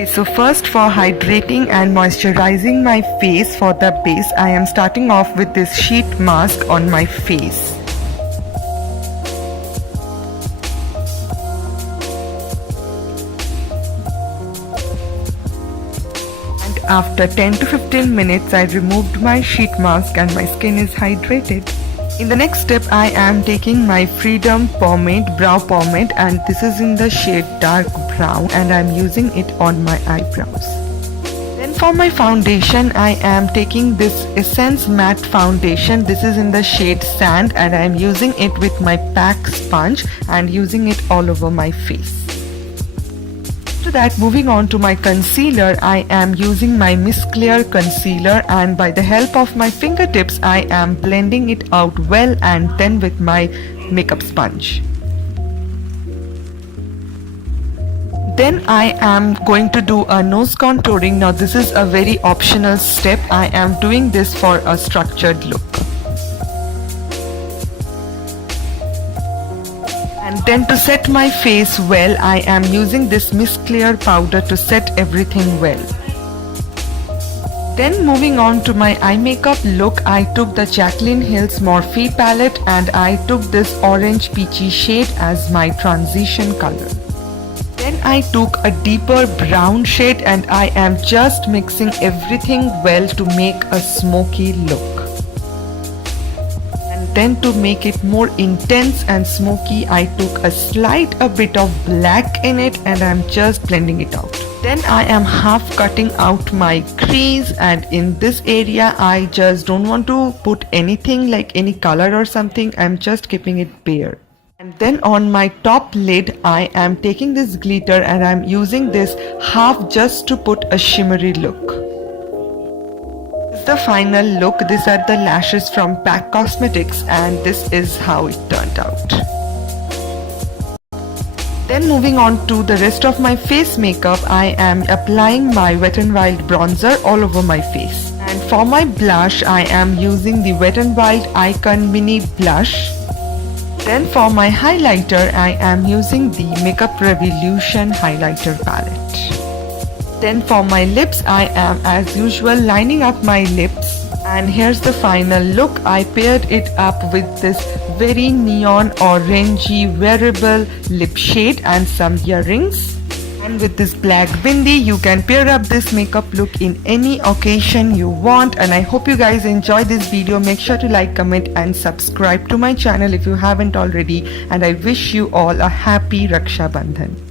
Okay, so first for hydrating and moisturizing my face for the base, I am starting off with this sheet mask on my face. And after 10 to 15 minutes, I removed my sheet mask and my skin is hydrated. In the next step, I am taking my Freedom pomade, brow pomade, and this is in the shade dark brown and I am using it on my eyebrows. Then for my foundation, I am taking this Essence Matte Foundation. This is in the shade Sand and I am using it with my PAC sponge and using it all over my face. After that, moving on to my concealer, I am using my Miss Clear concealer and by the help of my fingertips, I am blending it out well and then with my makeup sponge. Then I am going to do a nose contouring. Now this is a very optional step. I am doing this for a structured look. And then to set my face well, I am using this Miss Clear powder to set everything well. Then moving on to my eye makeup look, I took the Jaclyn Hill's Morphe palette and I took this orange peachy shade as my transition color. Then I took a deeper brown shade and I am just mixing everything well to make a smoky look. Then to make it more intense and smoky, I took a bit of black in it and I'm just blending it out. Then I am half cutting out my crease and in this area I just don't want to put anything like any color or something. I'm just keeping it bare. And then on my top lid, I am taking this glitter and I'm using this half just to put a shimmery look. The final look, these are the lashes from PAC Cosmetics and this is how it turned out. Then moving on to the rest of my face makeup, I am applying my Wet n Wild bronzer all over my face. And for my blush, I am using the Wet n Wild Icon Mini Blush. Then for my highlighter, I am using the Makeup Revolution highlighter palette. Then for my lips, I am as usual lining up my lips and here's the final look. I paired it up with this very neon orangey wearable lip shade and some earrings. And with this black bindi, you can pair up this makeup look in any occasion you want. And I hope you guys enjoy this video. Make sure to like, comment and subscribe to my channel if you haven't already. And I wish you all a happy Rakshabandhan.